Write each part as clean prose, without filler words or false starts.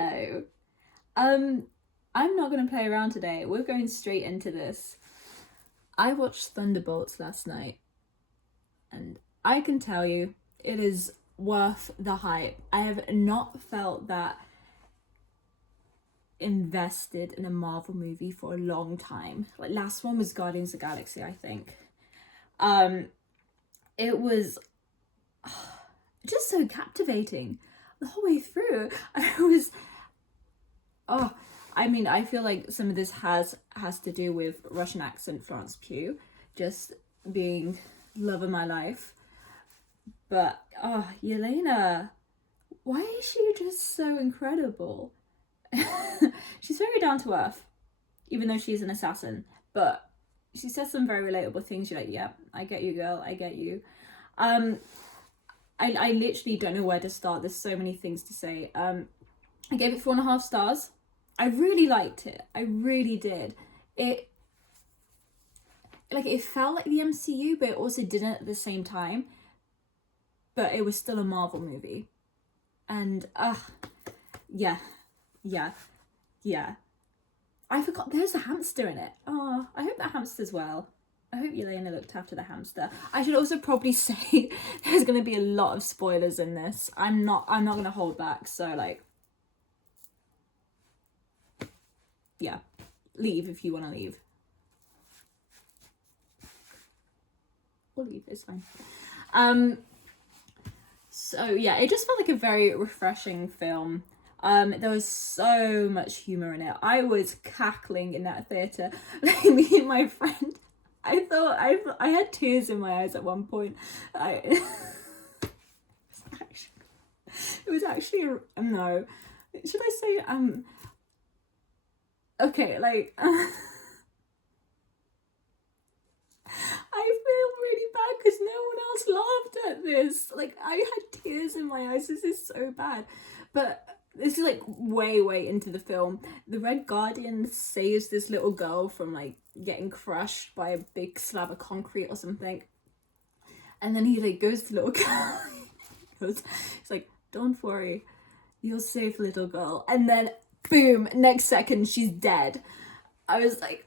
Hello. I'm not going to play around today. We're going straight into this. I watched Thunderbolts last night, and I can tell you, it is worth the hype. I have not felt that invested in a Marvel movie for a long time. Like, last one was Guardians of the Galaxy, I think. It was just so captivating the whole way through. I feel like some of this has to do with Russian accent Florence Pugh just being love of my life. But Yelena, why is she just so incredible? She's very down to earth, even though she's an assassin, but she says some very relatable things. You're like, yeah, I get you, girl, I get you. I literally don't know where to start. There's so many things to say. I gave it 4.5 stars. I really liked it. I really did. It felt like the MCU, but it also didn't at the same time. But it was still a Marvel movie. And yeah. I forgot there's a hamster in it. Oh, I hope that hamster's well. I hope Yelena looked after the hamster. I should also probably say there's gonna be a lot of spoilers in this. I'm not gonna hold back, so like, yeah, leave if you want to leave. Or leave, it's fine. So yeah, it just felt like a very refreshing film. There was so much humor in it. I was cackling in that theatre. Like, me and my friend, I thought I had tears in my eyes at one point. It was actually no. Should I say okay, like I feel really bad because no one else laughed at this. Like, I had tears in my eyes. This is so bad. But this is like way into the film. The Red Guardian saves this little girl from like getting crushed by a big slab of concrete or something. And then he like goes to the little girl. He's like, don't worry, you'll save little girl. And then boom, next second she's dead. I was like,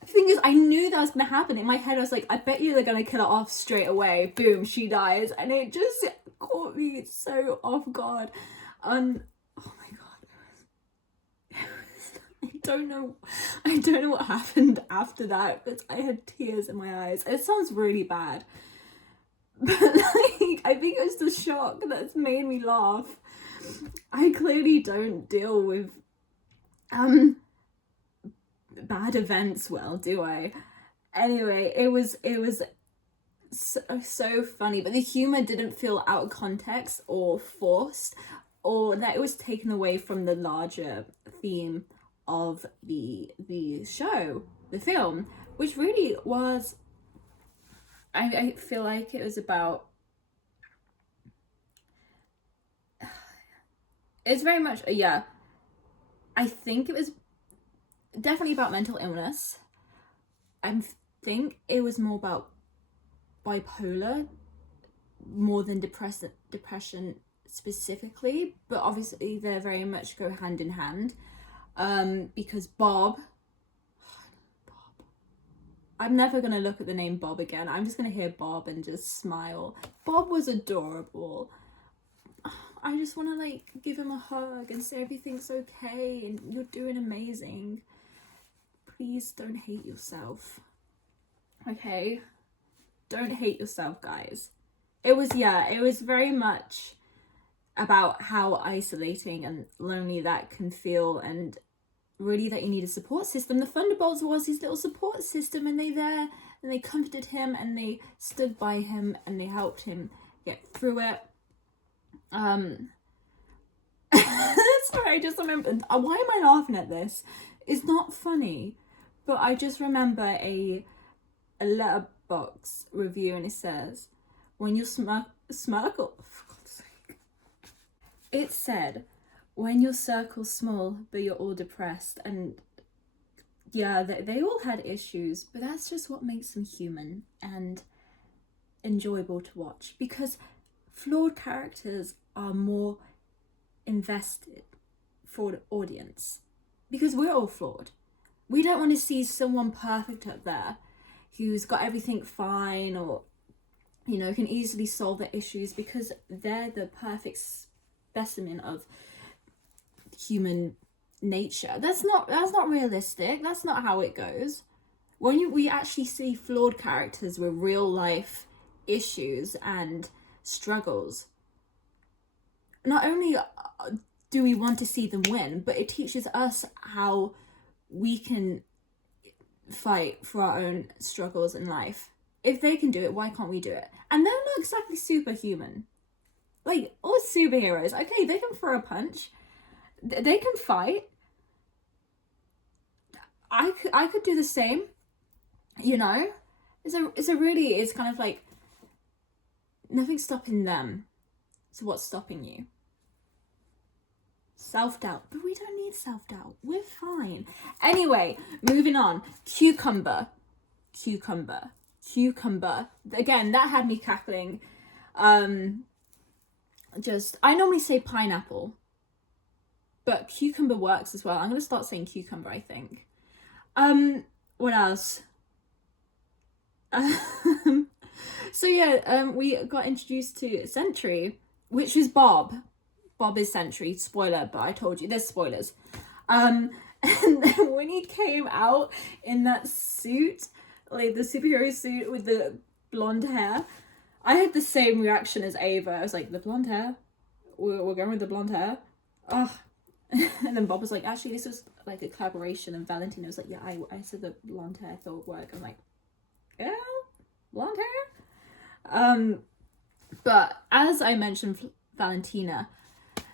the thing is, I knew that was gonna happen. In my head I was like, I bet you they're gonna kill her off straight away. Boom, she dies. And it just caught me so off guard. Oh my god, I don't know what happened after that, but I had tears in my eyes. It sounds really bad, but like, I think it was the shock that's made me laugh. I clearly don't deal with bad events well, do I? Anyway, it was so funny, but the humor didn't feel out of context or forced, or that it was taken away from the larger theme of the show, the film, which really was, I feel like it was about, it's very much, yeah, I think it was definitely about mental illness. I think it was more about bipolar more than depression specifically, but obviously they very much go hand in hand, because Bob, I'm never gonna look at the name Bob again. I'm just gonna hear Bob and just smile. Bob was adorable. I just want to like give him a hug and say everything's okay and you're doing amazing. Please don't hate yourself, okay? Don't hate yourself, guys. It was very much about how isolating and lonely that can feel, and really that you need a support system. The Thunderbolts was his little support system, and they comforted him and they stood by him and they helped him get through it. Sorry, I just remembered. Why am I laughing at this? It's not funny, but I just remember a letterbox review, and it says, when you smirkle, for God's sake. It said, when your circle's small, but you're all depressed. And yeah, they all had issues, but that's just what makes them human and enjoyable to watch, because flawed characters are more invested. for the audience, because we're all flawed. We don't want to see someone perfect up there who's got everything fine, or, you know, can easily solve their issues because they're the perfect specimen of human nature. That's not realistic. That's not how it goes. When we actually see flawed characters with real life issues and struggles, not only do we want to see them win, but it teaches us how we can fight for our own struggles in life. If they can do it, why can't we do it? And they're not exactly superhuman. Like, all superheroes, okay, they can throw a punch, they can fight. I could do the same, you know. It's kind of like nothing's stopping them. So what's stopping you? Self-doubt. But we don't need self-doubt. We're fine. Anyway, moving on. Cucumber. Again, that had me cackling. I normally say pineapple, but cucumber works as well. I'm going to start saying cucumber, I think. What else? So yeah, we got introduced to Sentry, which is Bob. Bob is Sentry. Spoiler, but I told you, there's spoilers. And then when he came out in that suit, like the superhero suit with the blonde hair, I had the same reaction as Ava. I was like, the blonde hair? We're going with the blonde hair? Oh. And then Bob was like, actually, this was like a collaboration. And Valentina was like, yeah, I said the blonde hair thought would work. I'm like, yeah, blonde hair? But as I mentioned, Valentina,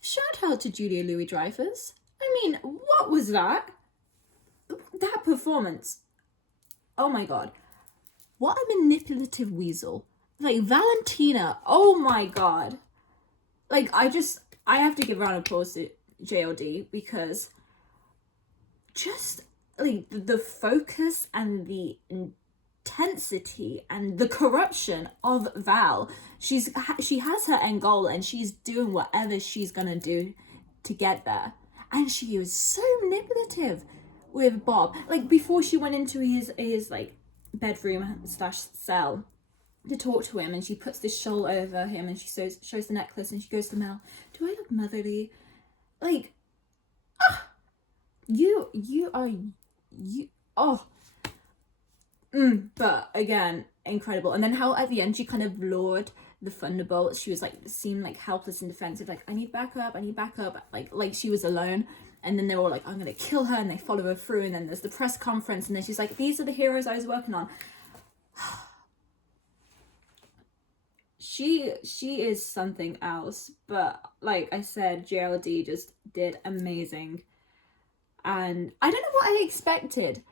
shout out to Julia Louis-Dreyfus. I mean, what was that? That performance. Oh my god. What a manipulative weasel. Like, Valentina, oh my god. Like, I have to give a round of applause to JLD, because just, like, the focus and the intensity and the corruption of Val. She has her end goal, and she's doing whatever she's gonna do to get there. And she was so manipulative with Bob. Like, before she went into his like bedroom / cell to talk to him, and she puts this shawl over him, and she shows the necklace, and she goes to Mel, do I look motherly? Like, but again, incredible. And then how at the end she kind of lured the Thunderbolts. She was like, seemed like helpless and defensive, like, I need backup, like she was alone. And then they were all like, I'm gonna kill her, and they follow her through. And then there's the press conference, and then she's like, these are the heroes I was working on. She is something else. But like I said, JLD just did amazing. And I don't know what I expected,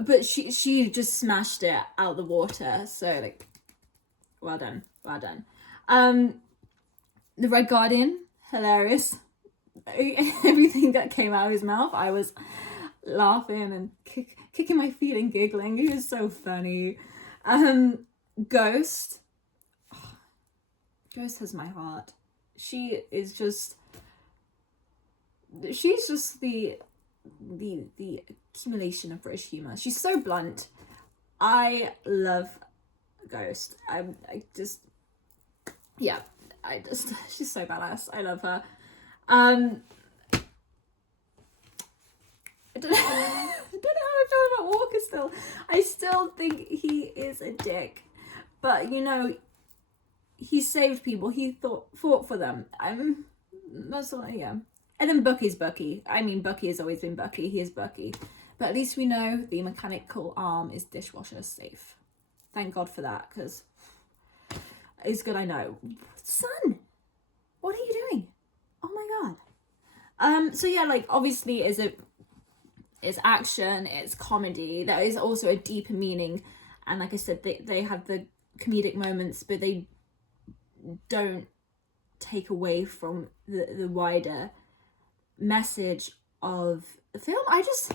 but she just smashed it out the water. So, like, well done. The Red Guardian, hilarious. Everything that came out of his mouth, I was laughing and kicking my feet and giggling. He was so funny. Ghost has my heart. She's just the accumulation of British humour. She's so blunt. I love Ghost. She's so badass. I love her. I don't know how I feel about Walker still. I still think he is a dick. But, you know, he saved people. He fought for them. That's all, yeah. And then Bucky's Bucky. I mean, Bucky has always been Bucky. He is Bucky. But at least we know the mechanical arm is dishwasher safe. Thank God for that, because it's good I know. Son, what are you doing? Oh my God. So yeah, like, obviously it's action, it's comedy. There is also a deeper meaning. And like I said, they have the comedic moments, but they don't take away from the wider message of the film. It's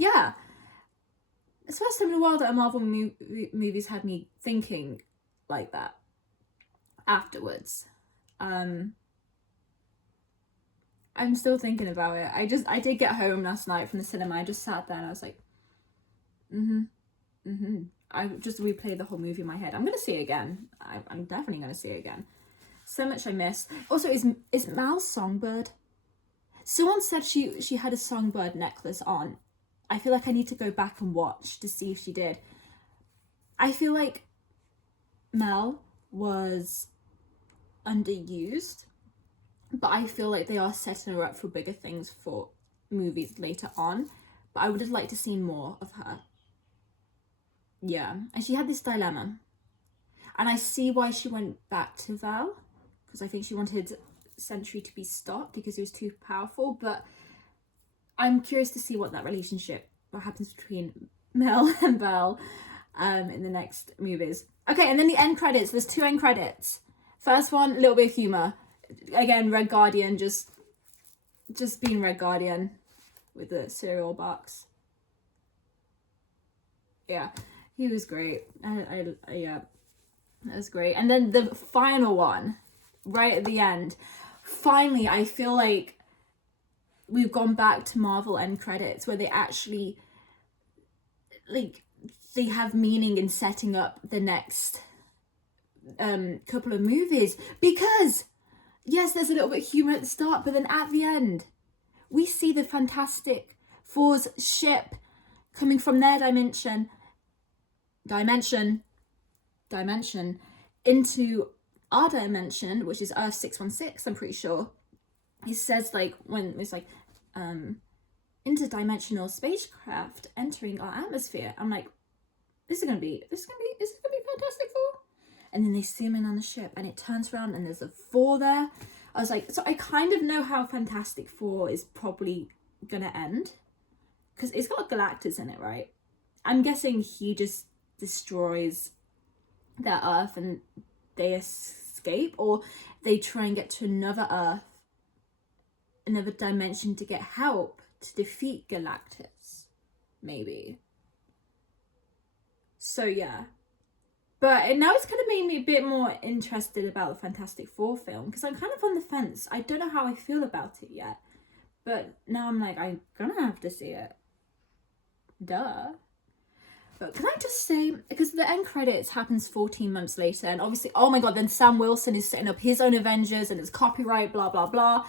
the first time in a while that a Marvel movies had me thinking like that afterwards. And I'm still thinking about it. I did get home last night from the cinema. I just sat there and I was like, I just replayed the whole movie in my head. I'm gonna see it again. I'm definitely gonna see it again. So much I missed. Also, is Mal's songbird? Someone said she had a songbird necklace on. I feel like I need to go back and watch to see if she did. I feel like Mel was underused, but I feel like they are setting her up for bigger things for movies later on. But I would have liked to see more of her. Yeah, and she had this dilemma. And I see why she went back to Val, because I think she wanted Sentry to be stopped because he was too powerful. But I'm curious to see what happens between Mel and Val in the next movies. Okay, and then the end credits. There's 2 end credits. First one, a little bit of humour. Again, Red Guardian, just being Red Guardian with the cereal box. Yeah, he was great. Yeah, that was great. And then the final one, right at the end. Finally, I feel like we've gone back to Marvel end credits where they actually, like, they have meaning in setting up the next couple of movies. Because, yes, there's a little bit of humour at the start, but then at the end, we see the Fantastic Four's ship coming from their dimension into our dimension, which is Earth 616, I'm pretty sure. He says, like, when it's like, interdimensional spacecraft entering our atmosphere. I'm like, this is gonna be Fantastic Four. And then they zoom in on the ship and it turns around and there's a 4 there. I was like, so I kind of know how Fantastic Four is probably gonna end, because it's got Galactus in it, right? I'm guessing he just destroys their Earth and they escape, or they try and get to another Earth, another dimension to get help to defeat Galactus, maybe. So yeah, but now it's kind of made me a bit more interested about the Fantastic Four film, because I'm kind of on the fence. I don't know how I feel about it yet, but now I'm like, I'm gonna have to see it. Duh. But can I just say, because the end credits happens 14 months later, and obviously, oh my god, then Sam Wilson is setting up his own Avengers and it's copyright, blah, blah, blah.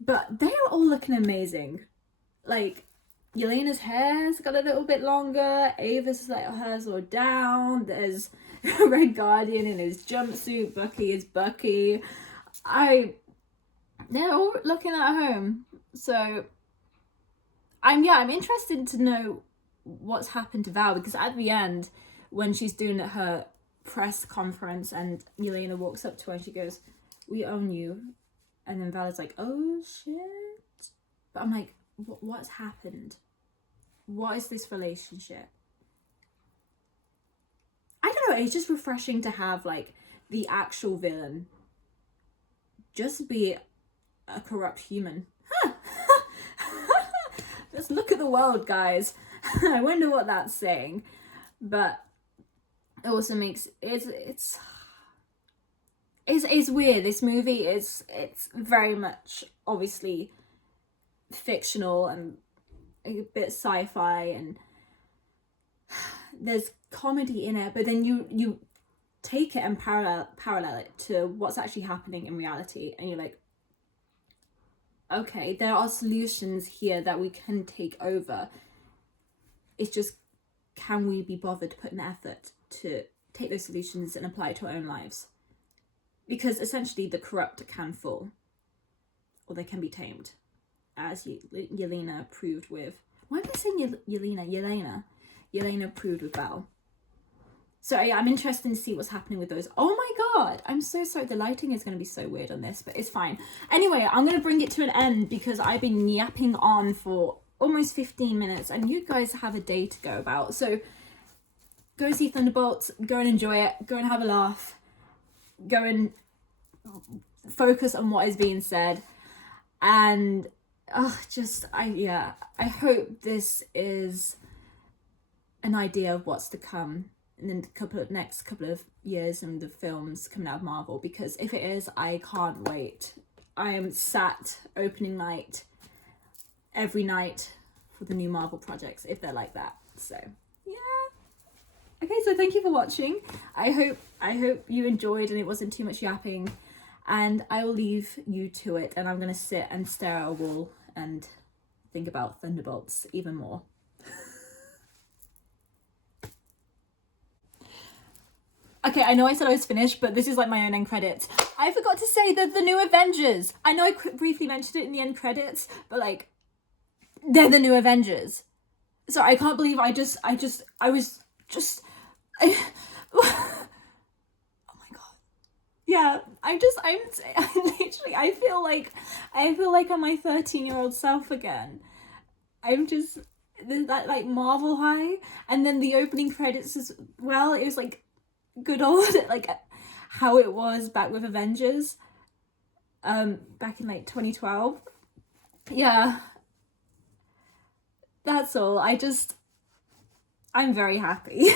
But they are all looking amazing. Like, Yelena's hair's got a little bit longer, Ava's like hers all down, there's Red Guardian in his jumpsuit, Bucky is Bucky. They're all looking at home. So, I'm interested to know what's happened to Val, because at the end, when she's doing her press conference and Yelena walks up to her and she goes, "We own you," and then Val is like, "Oh shit," but I'm like, what's happened? What is this relationship? I don't know, it's just refreshing to have like the actual villain just be a corrupt human. Just look at the world, guys. I wonder what that's saying, but it also makes it's weird. This movie it's very much obviously fictional and a bit sci-fi, and there's comedy in it, but then you take it and parallel it to what's actually happening in reality, and you're like, okay, there are solutions here that we can take over. It's just, can we be bothered to put an effort to take those solutions and apply it to our own lives? Because essentially the corrupt can fall, or they can be tamed, as Yelena proved with... Why am I saying Yelena? Yelena proved with Val. So yeah, I'm interested to see what's happening with those. Oh my god, I'm so sorry. The lighting is going to be so weird on this, but it's fine. Anyway, I'm going to bring it to an end because I've been yapping on for almost 15 minutes and you guys have a day to go about. So go see Thunderbolts, go and enjoy it, go and have a laugh, go and focus on what is being said, and I hope this is an idea of what's to come in the next couple of years and the films coming out of Marvel, because if it is, I can't wait. I am sat opening night every night for the new Marvel projects, if they're like that. So yeah. Okay, so thank you for watching. I hope you enjoyed and it wasn't too much yapping, and I will leave you to it, and I'm gonna sit and stare at a wall and think about Thunderbolts even more. Okay, I know I said I was finished, but this is like my own end credits. I forgot to say that the new Avengers. I know I briefly mentioned it in the end credits, but like, they're the new Avengers. So I can't believe I was just, oh my god. Yeah, I'm literally, I feel like I'm my 13-year-old self again. I'm just, that like Marvel high, and then the opening credits as well. It was like good old, like how it was back with Avengers, back in like 2012. Yeah, that's all. I'm very happy.